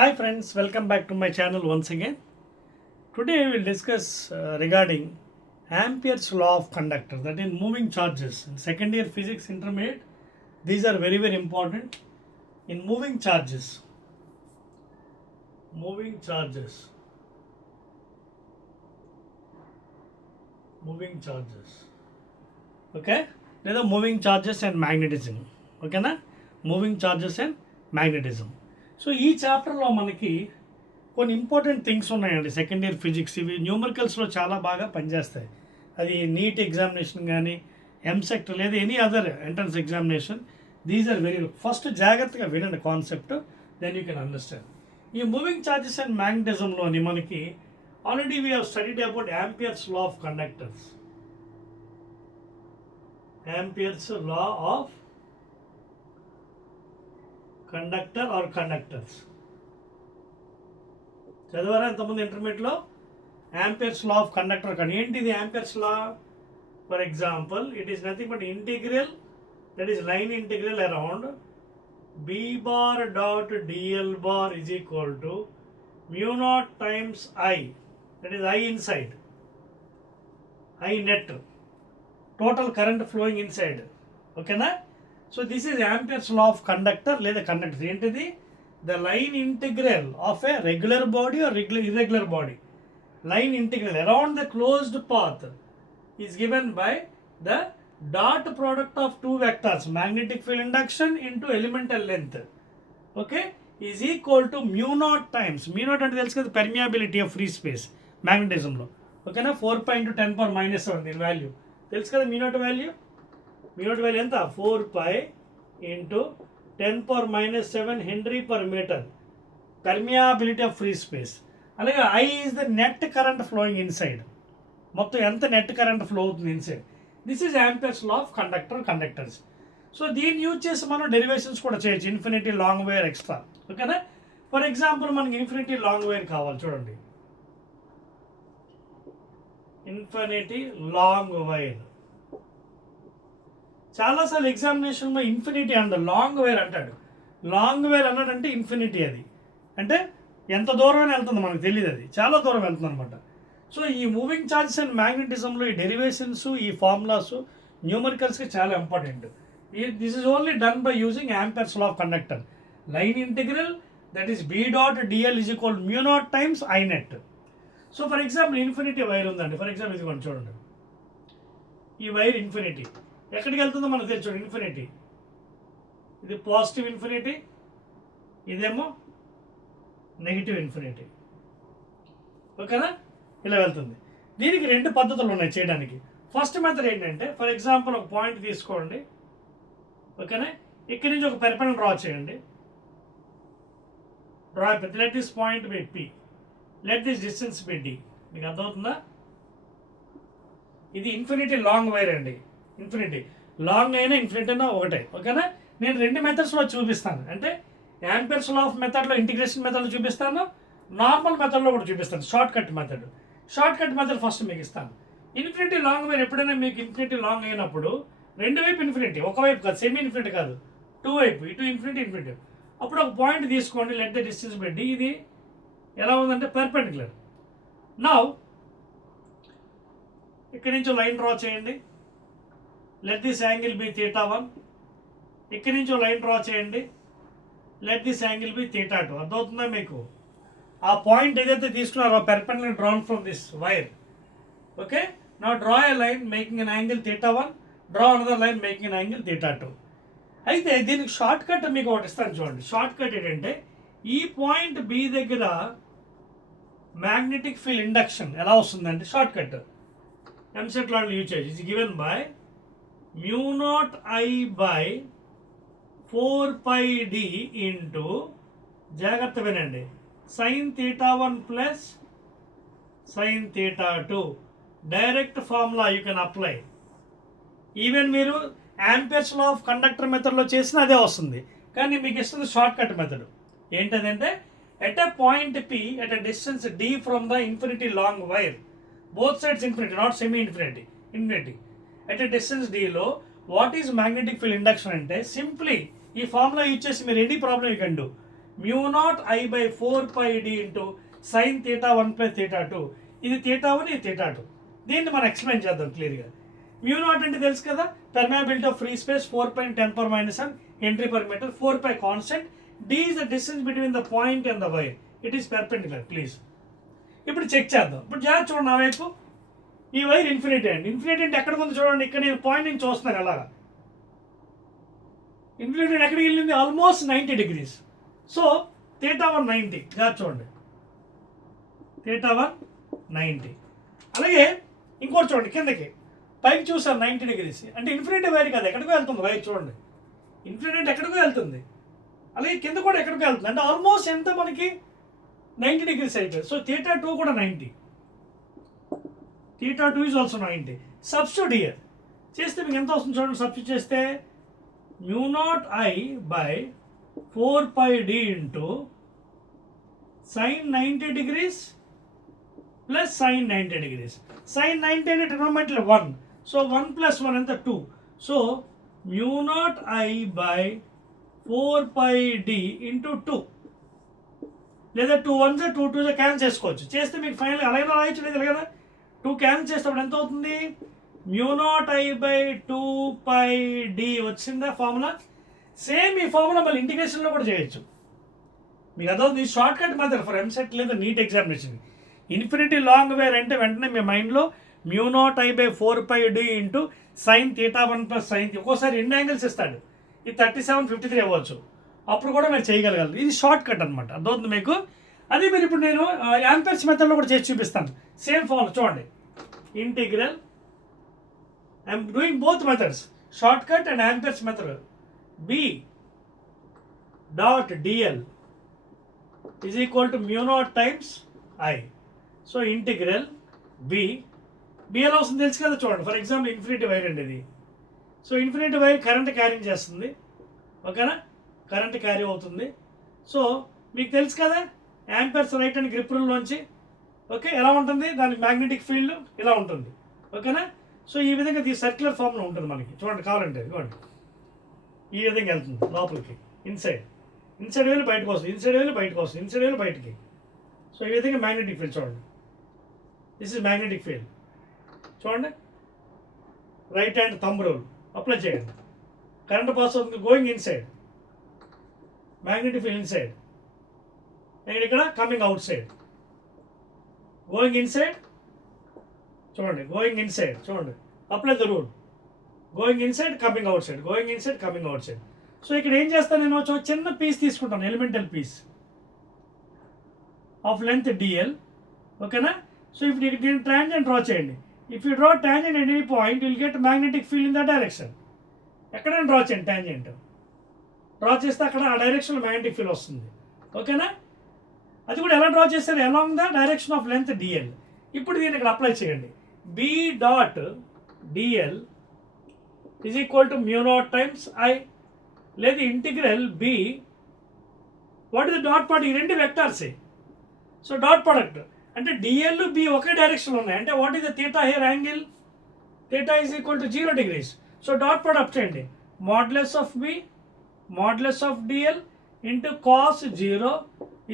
Hi friends, welcome back to my channel once again. Today we will discuss regarding Ampere's law of conductor, that is moving charges. In second year physics intermediate, these are very important. In moving charges, okay, లేదా moving charges and magnetism, ఓకేనా, moving charges and magnetism. So ఈ చాప్టర్లో మనకి కొన్ని important things ఉన్నాయండి. Second year physics ఇవి న్యూమరికల్స్లో చాలా బాగా పనిచేస్తాయి. అది నీట్ ఎగ్జామినేషన్ కానీ ఎంసెక్ట్ లేదా any other entrance examination, these are very first జాగ్రత్తగా వినండి concept, then you can understand. ఈ మూవింగ్ చార్జెస్ అండ్ మ్యాగ్నెటిజంలోని మనకి already we have studied about Ampere's law of conductors. Ampere's law of conductor or conductors. చదివారా ఇంతకుముందు ఇంటర్మీడియట్లో? Amperes law of conductor కానీ ఏంటిది amperes law? For example, it is nothing but integral, that is line integral around b bar dot dl bar is equal to mu naught times I, that is I inside, I net, total current flowing inside, ఓకేనా. So this is Ampere's law of conductor లేదా conductor. ఏంటిది? The line integral of a regular body or irregular body. Line integral around the closed path is given by the dot product of two vectors, magnetic field induction into elemental length, okay, is equal to mu not times, mu naught అంటే తెలుసు కదా, permeability of free space మ్యాగ్నెటిజంలో, ఓకేనా. 4π×10⁻⁻⁷ దీని value తెలుసు కదా. Mu naught value ఎంత? 4π×10⁻⁷ henry per metre permeability of free space. అలాగే I is the net current flowing inside, మొత్తం ఎంత నెట్ కరెంట్ ఫ్లో అవుతుంది inside. This is Ampere's law of conductors. So దీన్ని యూజ్ చేసి మనం డెరివేషన్స్ కూడా చేయొచ్చు. ఇన్ఫినిటీ లాంగ్ వైర్ ఎక్స్ట్రా, ఓకేనా. ఫర్ ఎగ్జాంపుల్ మనకి ఇన్ఫినిటీ లాంగ్ వైర్ కావాలి, చూడండి. ఇన్ఫినిటీ లాంగ్ వైర్ చాలాసార్లు ఎగ్జామినేషన్లో ఇన్ఫినిటీ అండ్ లాంగ్ వైర్ అంటాడు. లాంగ్ వైర్ అన్నాడంటే ఇన్ఫినిటీ, అది అంటే ఎంత దూరం వెళ్తుందో మనకు తెలియదు, అది చాలా దూరం వెళ్తుంది అనమాట. సో ఈ మూవింగ్ చార్జెస్ అండ్ మ్యాగ్నెటిజంలో ఈ డెరివేషన్స్, ఈ ఫార్ములాస్ న్యూమరికల్స్కి చాలా important. This is only done by using amperes law of conductor. Line integral, that is b dot dl is equal mu naught times I net. So for example infinity wire ఉందండి. For example ఇది కొంచెం చూడండి, ఈ wire infinity ఎక్కడికి వెళ్తుందో మనకు తెలుసు. Infinity, ఇది పాజిటివ్ ఇన్ఫినిటీ, ఇదేమో నెగిటివ్ ఇన్ఫినిటీ, ఓకేనా. ఇలా వెళ్తుంది. దీనికి రెండు పద్ధతులు ఉన్నాయి చేయడానికి. ఫస్ట్ మెథడ్ ఏంటంటే, ఫర్ ఎగ్జాంపుల్ ఒక పాయింట్ తీసుకోండి, ఓకేనా. ఇక్కడి నుంచి ఒక పెర్పెండిక్యులర్ డ్రా చేయండి. Let this point be P, let this distance be D. మీకు అర్థమవుతుందా? ఇది ఇన్ఫినిటీ లాంగ్ వైర్ అండి. ఇన్ఫినిటీ లాంగ్ అయినా ఇన్ఫినిటీ అయినా ఒకటే, ఓకేనా. నేను రెండు మెథడ్స్లో చూపిస్తాను, అంటే యాంపియర్స్ లా ఆఫ్ మెథడ్లో, ఇంటిగ్రేషన్ మెథడ్లో చూపిస్తాను, నార్మల్ మెథడ్లో కూడా చూపిస్తాను. షార్ట్ కట్ మెథడ్ ఫస్ట్ మీకు ఇస్తాను. ఇన్ఫినిటీ లాంగ్ వైర్ ఎప్పుడైనా మీకు ఇన్ఫినిటీ లాంగ్ అయినప్పుడు రెండు వైపు ఇన్ఫినిటీ, ఒకవైపు కాదు, సెమీ ఇన్ఫినిటీ కాదు, టూ వైపు, ఇటు ఇన్ఫినిటీ. అప్పుడు ఒక పాయింట్ తీసుకోండి, let the distance by D. ఇది ఎలా ఉందంటే పెర్పెండిక్యులర్. నౌ ఇక్కడి నుంచి లైన్ డ్రా చేయండి, లెట్ దిస్ యాంగిల్ బి θ1. ఇక్కడి నుంచి లైన్ డ్రా చేయండి, లెట్ దిస్ యాంగిల్ బి θ2. అర్థమవుతుందా మీకు? ఆ పాయింట్ ఏదైతే తీసుకున్నారో perpendicular drawn from this wire, okay. Now draw a line making an angle θ1, draw another line making an angle θ2. అయితే దీనికి షార్ట్ కట్ మీకు ఒకటి ఇస్తాను చూడండి. షార్ట్ కట్ ఏంటంటే, ఈ పాయింట్ B దగ్గర మ్యాగ్నెటిక్ ఫీల్డ్ ఇండక్షన్ ఎలా వస్తుందంటే, షార్ట్ కట్ ఎంసెట్ లా యూజ్ చేసి, is given by mu naught I by 4πD into, జాగ్రత్త వినండి, sine θ1 plus sine θ2. Direct formula you can apply. Even మీరు యాంపియర్స్ లా ఆఫ్ కండక్టర్ మెథడ్లో చేసినా అదే వస్తుంది, కానీ మీకు ఇస్తుంది షార్ట్ కట్ మెథడ్. ఏంటంటే, at a point P at a distance D from the infinity long wire, both sides infinity, not semi infinity, at a distance D లో what is magnetic field induction అంటే, simply ఈ formula use చేసి మీరు any problem you can do. Mu naught I by 4πd into sine theta 1 plus theta 2. ఇది theta 1, ఇది theta 2. దీన్ని మనం explain చేద్దాం క్లియర్గా. మ్యూ నాట్ అంటే తెలుసు కదా, permeability of free space 4/10⁻⁻⁻⁻⁻⁻⁻⁻⁻⁻⁻⁻⁻⁻⁻⁻⁻⁻⁻⁻ Henry per meter, 4π constant, d is the distance between the point and the wire. It is perpendicular, please. ఇప్పుడు చెక్ చేద్దాం. ఇప్పుడు జాగ్రత్త చూడండి, నా వైపు ఈ వైర్ ఇన్ఫినిటీ అండి. ఇన్ఫినిటీ అంటే ఎక్కడ ఉంది చూడండి, ఇక్కడ నేను పాయింట్ నుంచి చూస్తున్నాను అలాగా. ఇన్ఫినిటీ ఎక్కడికి వెళ్ళింది, ఆల్మోస్ట్ 90 degrees. సో తీటా 1 90, జాగ్రత్త చూడండి, తీటా 1 90. అలాగే ఇంకోటి చూడండి, కిందకి పైకి చూసాను 90 degrees, అంటే ఇన్ఫినిటీ వైర్ కదా, ఎక్కడికో వెళ్తుంది వైర్ చూడండి. ఇన్ఫినిటీ అంటే ఎక్కడికో వెళ్తుంది, అలాగే కింద కూడా ఎక్కడికో వెళ్తుంది, అంటే ఆల్మోస్ట్ ఎంత మనకి 90 degrees అయిపోయింది. సో తీటా 2 కూడా 90, theta 2 is also 90. Substitute here చేస్తే మీకు ఎంత వస్తుంది చూడండి. సబ్స్టిట్యూట్ చేస్తే mu naught I by 4πd into sine 90 degrees plus sine 90 degrees. Sine 90 అంటే ట్రిగ్నోమెట్రీ 1, సో 1 + 1 ఎంత 2. So mu naught I by 4πd into 2, లేదా 2 1s 2 2s క్యాన్సిల్ చేసుకోవచ్చు. చేస్తే మీకు ఫైనల్ అలాగే రాయొచ్చు, లేదు కదా 2 క్యాన్సిల్ చేస్తే ఎంత అవుతుంది, mu naught I by 2πd వచ్చిందా ఫార్ములా. సేమ్ ఈ ఫార్ములా మళ్ళీ ఇంటిగ్రేషన్లో కూడా చేయొచ్చు. మీకు అదవుతుంది short cut method for EAMCET లేదా NEET examination. Infinity long wire అంటే వెంటనే మీ మైండ్లో mu naught I by 4πd into sine theta 1 plus sine, ఒక్కోసారి ఎన్ని యాంగిల్స్ ఇస్తాడు, ఇది 37 53 అవ్వచ్చు, అప్పుడు కూడా మీరు చేయగలగాలి. ఇది షార్ట్ కట్ అనమాట, అర్థమవుతుంది మీకు. అది మీరు ఇప్పుడు నేను యాంపర్స్ మెథడ్లో కూడా చేసి చూపిస్తాను. సేమ్ ఫార్ములా చూడండి, integral, I'm doing both methods, short cut and amperes method. b dot dl is equal to mu not times i. So integral b ఎలా వస్తుంది తెలుసు కదా చూడండి. ఫర్ ఎగ్జాంపుల్ ఇన్ఫినిటీ వైర్ అండి ఇది. So infinity wire current carrying చేస్తుంది, ఓకేనా, current carry అవుతుంది. సో మీకు తెలుసు కదా యాంపర్స్ రైట్ అండ్ గ్రిప్ రూల్లోంచి, ఓకే, ఎలా ఉంటుంది దాని మ్యాగ్నెటిక్ ఫీల్డ్ ఇలా ఉంటుంది, ఓకేనా. సో ఈ విధంగా ఇది సర్క్యులర్ ఫామ్లో ఉంటుంది మనకి, చూడండి కావాలంటే చూడండి ఈ విధంగా వెళ్తుంది లోపలికి, ఇన్సైడ్ వెళ్ళి బయటకు వస్తుంది, ఇన్సైడ్ వెళ్ళి బయటకు వస్తుంది, ఇన్సైడ్ వెళ్ళి బయటికి. సో ఈ విధంగా మ్యాగ్నెటిక్ ఫీల్డ్ చూడండి, దిస్ ఇస్ మ్యాగ్నెటిక్ ఫీల్డ్ చూడండి. Right hand thumb rule apply చేయండి, కరెంట్ పాస్ అవుతుంది, going inside, magnetic field inside, and ఇక్కడ coming outside, going inside చూడండి, గోయింగ్ ఇన్సైడ్ చూడండి, apply the rule, going inside coming outside, going inside coming outside. So ఇక్కడ ఏం చేస్తాను నేను, చిన్న పీస్ తీసుకుంటాను, elemental piece of length dl, ఓకేనా. సో ఇప్పుడు దీన్ని ట్యాంజెంట్ డ్రా చేయండి. If you draw tangent at any point will get magnetic field in the direction. ఎక్కడైనా డ్రా చేయండి, ట్యాంజెంట్ డ్రా చేస్తే అక్కడ ఆ డైరెక్షన్లో మ్యాగ్నెటిక్ ఫీల్డ్ వస్తుంది, ఓకేనా. అది కూడా ఎలా డ్రా చేస్తారు, along the direction of length dl. ఇప్పుడు దీన్ని ఇక్కడ అప్లై చేయండి, b dot dl is equal to mu not times i, లేదా integral b, what is the dot product, ఈ రెండు వెక్టార్సే. సో డాట్ ప్రోడక్ట్ అంటే dl b ఒకే డైరెక్షన్లో ఉన్నాయి, అంటే what is the theta here angle, theta is equal to 0 degrees. So dot product చేయండి, modulus of b modulus of dl into cos 0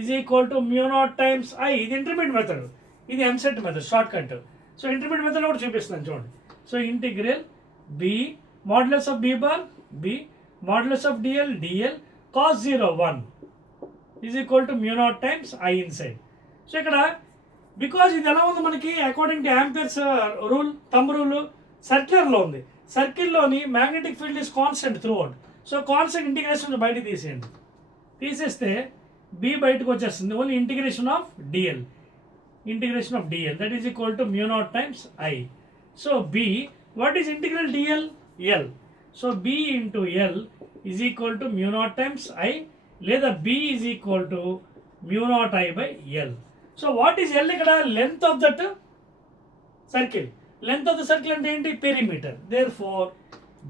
is equal to mu not times i. ఇది intermediate method, ఇది EAMCET method short cut. So intermediate method కూడా చూపిస్తున్నాను చూడండి. So integral b modulus of b bar b modulus of dl cos 0 1 is equal to mu not times i inside. So ఇక్కడ because ఇది ఎలా ఉంది మనకి according to Ampere's rule, thumb rule, సర్క్యులర్లో ఉంది. సర్కిల్లోని magnetic field is constant throughout. So constant integration బయటకు తీసేయండి, తీసేస్తే b బయటకు వచ్చేస్తుంది, only integration of dl that is equal to mu not times i. So b, what is integral dl, l. So b into l is equal to mu not times i, లేదా b is equal to mu naught i by l. So what is l, ఇక్కడ length of that circle. Length of the circle అంటే ఏంటి, perimeter. Therefore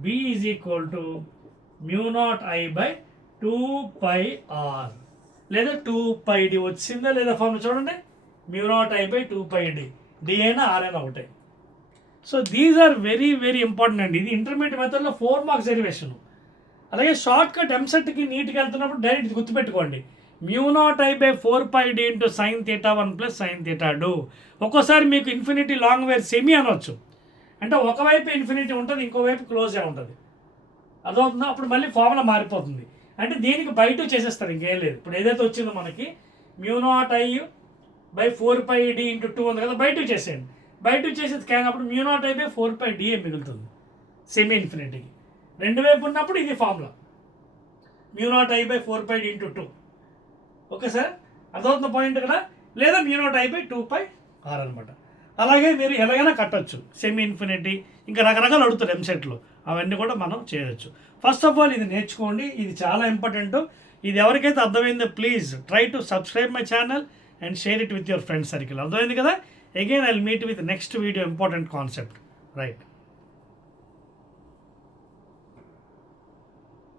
b is equal to mu naught i by 2πr, లేదా 2πd వచ్చిందా లేదా form చూడండి, mu naught i by 2πd, d అయినా r అయినా ఒకటే. So these are very very important అండి. ఇది ఇంటర్మీడియట్ మెథడ్లో 4 మార్క్స్ డెరివేషన్. అలాగే షార్ట్ కట్ ఎంసెట్కి నీట్గా వెళ్తున్నప్పుడు డైరెక్ట్ గుర్తుపెట్టుకోండి, μ0I/4πd into sin θ1 plus sin θ2. ఒక్కోసారి మీకు ఇన్ఫినిటీ లాంగ్ వేర్ సెమీ అనొచ్చు, అంటే ఒకవైపు ఇన్ఫినిటీ ఉంటుంది, ఇంకోవైపు క్లోజే ఉంటుంది. అదవుతుందా? అప్పుడు మళ్ళీ ఫార్ములా మారిపోతుంది. అంటే దీనికి బై2 చేసేస్తారు, ఇంకేం లేదు. ఇప్పుడు ఏదైతే వచ్చిందో మనకి μ0I/4πd ఇంటూ 2 ఉంది కదా, బై2 చేసేయండి. బై2 చేసేది కానప్పుడు μ0I/4πd మిగులుతుంది సెమీ ఇన్ఫినిటీకి. రెండు వైపు ఉన్నప్పుడు ఇది formula μ0I/4πd into 2. Okay sir, అదవుతున్న పాయింట్ ఇక్కడ. లేదా μ0I/2πr అనమాట. అలాగే మీరు ఎలాగైనా కట్టచ్చు సెమీ ఇన్ఫినిటీ, ఇంకా రకరకాలు అడుగుతారు ఎంసెట్లో, అవన్నీ కూడా మనం చేయొచ్చు. ఫస్ట్ ఆఫ్ ఆల్ ఇది నేర్చుకోండి, ఇది చాలా ఇంపార్టెంట్. ఇది ఎవరికైతే అర్థమైందో please try to subscribe my channel and share it with your friends circle. అర్థమైంది కదా? Again I will meet with next video important concept. Right.